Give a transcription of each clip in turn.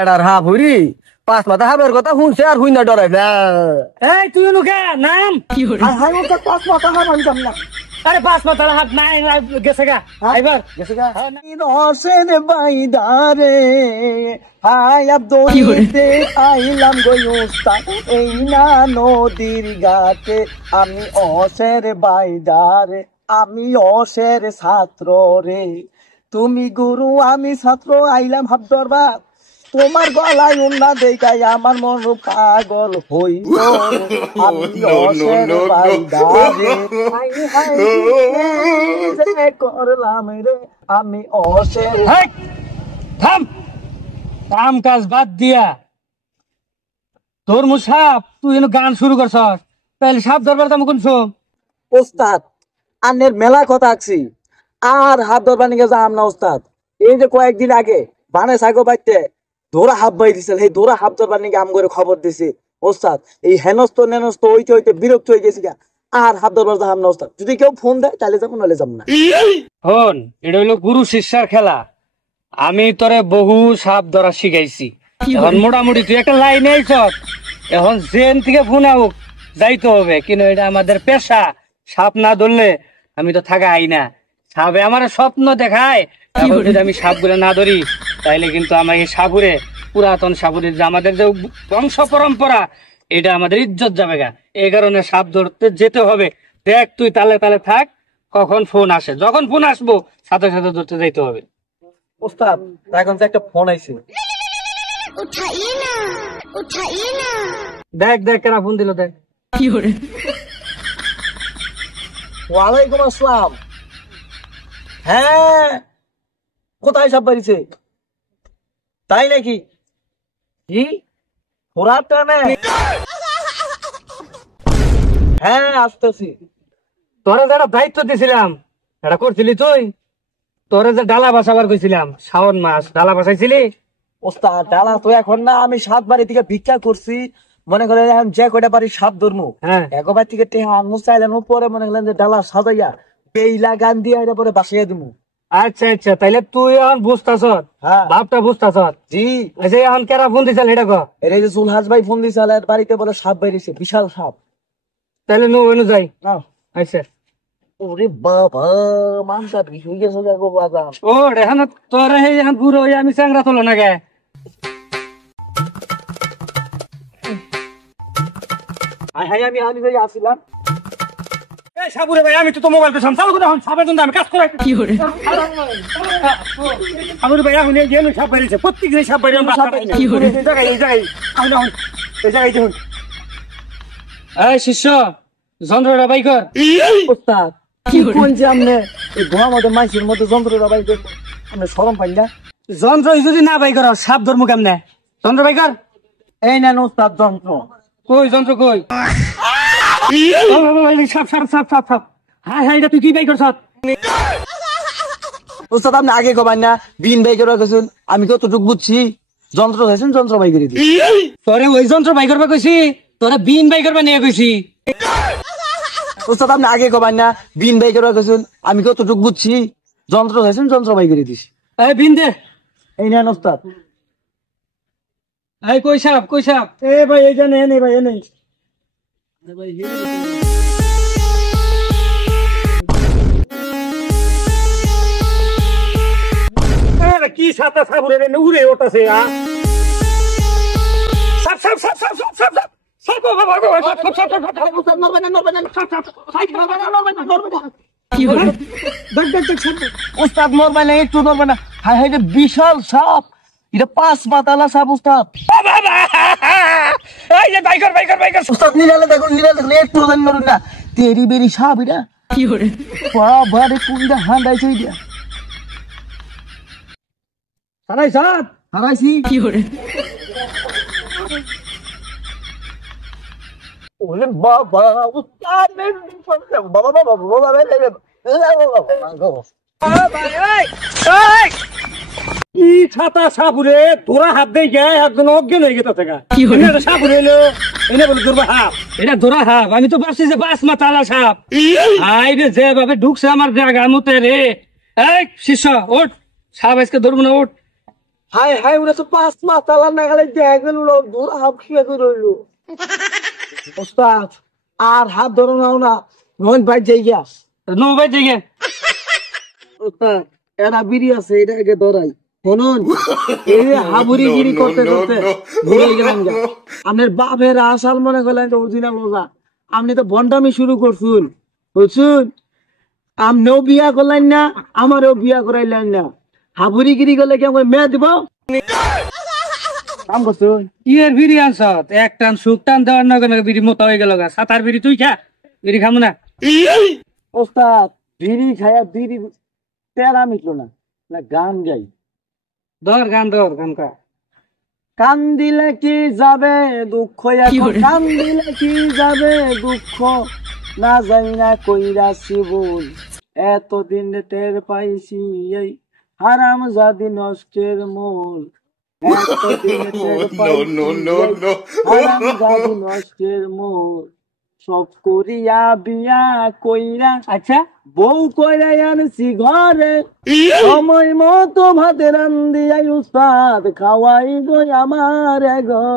এডার হা ভুরি পাঁচ মাথা হাবের কথা শুনছে আর হুইনা ডরাইছে। এই তুই নুকে নাম কি হরে হাই ওটা পাঁচ মাথা হাব আমি জানি না। আরে পাঁচ মাথা হাত নাই গেছে গা এবার গেছে গা হোসেন বাইদারে হাই আব্দুলিতে আইলাম গো উস্তাদ এই না নদীর ঘাটে আমি অসের বাইদারে আমি অসের ছাত্র রে তুমি গুরু আমি ছাত্র আইলাম হাত দরবার তোমার গলায় উন্না দেখাই আমার মন পাগল হইল আমি অসের বাইদারে করলাম রে আমি অসের। থাম কাম কাজ বাদ দিয়া তোর মুসাপ তুই গান শুরু করছ তাহলে সাপ ধরবার তো কোন শোন ওস্তাদ আন্নের মেলা কথা আছি আর হাত ধরবার নিয়ে যাম না ওস্তাদ। এই যে কয়েকদিন আগে বানে সাগো বাইতে দৌড়া হাফ বাই দিছিল সেই দৌড়া হাফ ধরবার নিয়ে আম করে খবর দিছি ওস্তাদ। এই হেনস্ত নেনস্ত হইতে হইতে বিরক্ত হয়ে গেছি আর হাত ধরবার যাম না ওস্তাদ। যদি কেউ ফোন দেয় তাহলে যাবো নাহলে যাবো না। হন এটা হইলো গুরু শিষ্যার খেলা। আমি তোরে বহু সাপ ধরা শিখাইছি এখন মোটামুটি তুই একটা লাইনে আইছ এখন জেন থেকে ফোন হোক যাইতে হবে কিন্তু এটা আমাদের পেশা। সাপ না ধরলে আমি তো থাকা আই না। সাপে আমার স্বপ্ন দেখায় যদি আমি সাপ গুলো না ধরি তাইলে কিন্তু আমার এই সাপুরে পুরাতন সাপুরের যে আমাদের যে বংশ পরম্পরা এটা আমাদের ইজ্জত যাবে গা। এই কারণে সাপ ধরতে যেতে হবে। দেখ তুই তালে তালে থাক কখন ফোন আসে যখন ফোন আসবো সাথে সাথে ধরতে যাইতে হবে। ওস্তাদ এখন যে একটা ফোন আইছে দেখ দেখ কেনা ফোন দিল দেখ কি করে। ওয়ালাইকুম আসসালাম। হ্যাঁ কোথায় সাপ বাড়িছে তাই নাকি কি ফোরার টানে? হ্যাঁ আসতেছি। তোরা যারা দায়িত্ব দিছিলাম এটা করছিলি তুই। তোরা যে ডালা বাসাবার কইছিলাম শ্রাবণ মাস ডালা বাসাইছিলি? ওস্তাদ ডালা তো এখন না আমি 7 বাড়ি থেকে ভিক্ষা করছি মনে করেন এখন যে কয়টা বাড়ি সাপ ধরমু একবার থেকে টেহা আনমু চাইলেন উপরে মনে করেন যে ডালা সাজাইয়া বেইলা গান দিয়া এটা পরে বাসাইয়া দিমু। আচ্ছা আচ্ছা তাইলে তুই এখন বুঝতাছ ভাবটা বুঝতাছ। জি আচ্ছা এখন কেরা ফোন দিছাল এটা কর। এটা যে সুলহাস ভাই ফোন দিছাল বাড়িতে বলে সাপ বাইরেছে বিশাল সাপ। তাইলে নো যাই না। আচ্ছা ওরে বাবা মানটা বিষ হয়ে গেছে গো বাজান। ও এখন তোর এখন বুড়ো হয়ে আমি চ্যাংরা তোলো না গে। আমি আসছিলাম সাবুরে ভাই আমি তো মোবাইল পেছাম চালু করে সাপের জন্য আমি কাজ করাই কি করে। সাবুরে ভাই এখন সাপ বেরিয়েছে প্রত্যেক দিন সাপ বেরিয়ে কি করে এই জায়গায় আমি এখন এই জায়গায় দেখুন। এই শিষ্য যন্ত্রটা বাই কর। ওস্তাদ কি কোন যে আমনে এই ধোয়া মধ্যে মাইসের মধ্যে যন্ত্রটা বাই কর আপনি শরম পাই না? যন্ত্র যদি না বাই কর সাপ ধর্ম কেমনে যন্ত্র বাই কর। এই নেন ওস্তাদ যন্ত্র। কই যন্ত্র কই? সাপ সাপ সাপ সাপ সাপ হাই হাই তুই কি বাই করছ? ওস্তাদ আপনি আগে কবাই না বিন বাই করে গেছেন আমি কতটুকু বুঝছি যন্ত্র হয়েছেন যন্ত্র বাই করে দিই। তোরে ওই যন্ত্র বাই করবা কইছি তোরা বিন বাই করবা নিয়ে কইছি। ওস্তাদ আপনি আগে কবাই না বিন বাই করে গেছেন আমি কতটুকু বুঝছি যন্ত্র হয়েছেন যন্ত্র বাই করে দিস। এই বিন দে। এই নেন ওস্তাদ। এই কই সাপ কই সাপ? এ ভাই এই জানে নেই ভাই নেই কি সাতা সাবুরে উড়ে ওঠাছে। সাপ সাপ সাপ সাপ সাপ সাপ সাপ ওস্তাদ মরবে না একটু ধরবে না। হাই হাই বিশাল সাপ এটা 5 মাথালা সাপ ওস্তাদ। ওস্তাদ নিরালে দেখুন একটু ধরুন না তেরি বেরি সাপ এটা কি করে বাবা রে কোনটা হান্দাইছে এটা সারাই সাপ হারাইছি কি করে। ওরে বাবা ওস্তাদ বাবা বাবা বাবা বাবা কি ছাতা সাপুরে তোরা হাত দেই গায়ে হাত যেন অজ্ঞান হয়ে গেছে গা এটা সাপুরে এলো এনে বলে ধরবা হাফ এটা ধরা হাফ আমি তো ভাবছি যে বাস মাতালা সাপ আই রে যেভাবে ঢুকছে আমার জায়গা মতে রে এই শিষ্য ওঠ সাপ আজকে ধরবো না ওঠ হাই হাই ওরা তো 5 মাস তালার নাগালে দেখবেন ওরা দূর হাফ খেয়ে তো রইলো ওস্তাদ আর হাত ধরো নাও না নয় ভাই যাই গিয়া নো ভাই দিকে ওস্তাদ এরা বিড়ি আছে এটা আগে ধরাই শুনুন এই হাবুরি গিরি করতে করতে ভুলে গেলাম গা আপনার বাপের আসাল মনে করলেন তো অরিজিনাল মজা আপনি তো বন্ডামি শুরু করছুন বুঝছুন আপনিও বিয়া করলেন না আমারও বিয়া করাইলেন না হাবুরি গিরি করলে কি আমাকে মেয়ে দিব কাম করছুন ইয়ের বিড়ি আনছত এক টান সুখ টান দেওয়ার নগে নগে বিড়ি মোটা হয়ে গেল গা সাতার বিড়ি তুই খা বিড়ি খামু না ওস্তাদ বিড়ি খায়া বিড়ি তেরা মিটলো না না গান গাই ধর গান কা কান দিলে কি যাবে দুঃখ এখন কান দিলে কি যাবে দুঃখ না যাই না কইরাছি ভুল এতদিন টের পাইছি এই হারাম জাদি নষ্টের মূল এতদিন টের পাইছি এই হারাম জাদি নষ্টের মূল সব করিয়া বিয়া কইরা আচ্ছা বউ কইরা আনছি ঘরে সময় মতো ভাতে রান্দিয়াই উস্তাদ খাওয়াই গো আমার গো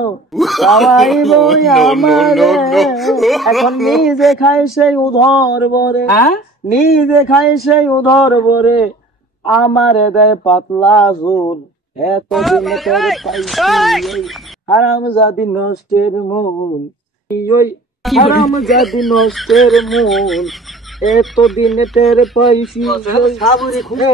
খাওয়াই গো আমার এখন নিজে খাই সেই উধর বরে হ্যাঁ নিজে খাই সেই উধর বরে আমারে দেয় পাতলা ঝোল এতদিন তোর পাইছি এই হারাম জাদি নষ্টের মূল ওই হারাম জাদি নষ্টের মূল এতদিন টের পাইছি সাবুরি খুঁজে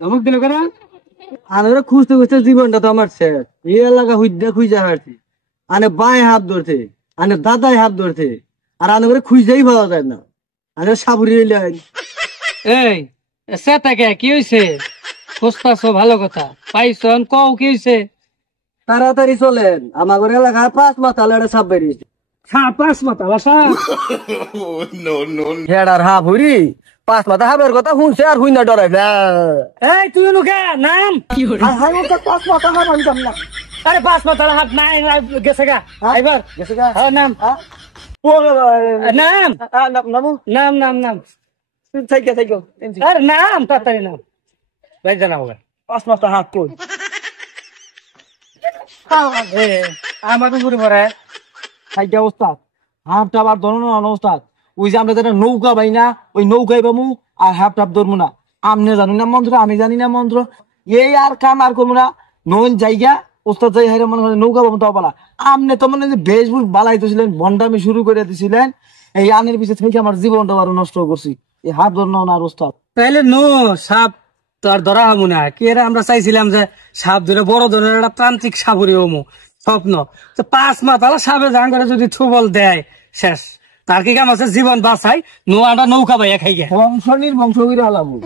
ধমক দিল কেন আনে খুঁজতে খুঁজতে জীবনটা তো আমার শেষ এই এলাকা হুইদা খুঁজা হারছি আনে বাই হাত ধরছে আনে দাদাই হাত ধরছে আর আনে করে খুঁজেই পাওয়া যায় না আনে সাবুরি এলেন এই সেটাকে কি হইছে খুঁজতাছো ভালো কথা পাইছন কও কি হইছে তাড়াতাড়ি চলেন আমার এলাকায় 5 মাথা লেড়ে সাপ বেরিয়েছে সাপ পাঁচ মাথা বাসা হেডার হা ভুরি 5 মাথা হাবের কথা শুনছে আর হুইনা ডরাই এই তুই নুকে নাম হাই তো 5 মাথা হাব আমি জানি না আরে পাঁচ মাথা হাত নাই গেছে গা এবার গেছে গা হ্যাঁ নাম নাম নামু নাম নাম নাম থাইকে আরে নাম তাড়াতাড়ি নাম ভাই জানাবো 5 মাথা হাত কই এ আমার উপরে পড়ে থাইকে ওস্তাদ হাফ টাপ আর ধরনো না ওস্তাদ ওই যে আমরা যেটা নৌকা পাই না ওই নৌকায় পাবো আর হাফ টাপ ধরবো না আমনে জানি না মন্ত্র আমি জানি না মন্ত্র এই আর কাম আর করবো না নন জায়গা ওস্তাদ যাই হাইরা মনে করেন নৌকা পাবো তাও পালা আমনে তো মানে যে বেশভূষ বালাইতেছিলেন ভন্ডামি শুরু করে দিছিলেন এই আনের পিছিয়ে থেকে আমার জীবনটা আরো নষ্ট করছি এই হাফ ধরনো না আর ওস্তাদ তাইলে নো সাপ তো আর ধরা হবো না কি এরা আমরা চাইছিলাম যে সাপ ধরে বড় ধরনের একটা প্রান্তিক সাপুরি হমু স্বপ্ন তো 5 মাথা সাপে জান করে যদি থুবল দেয় শেষ তার কি কাম আছে জীবন বাঁচাই নো আমরা নৌকা বাইয়া খাই গে বংশ নির্বংশ করে হালাবো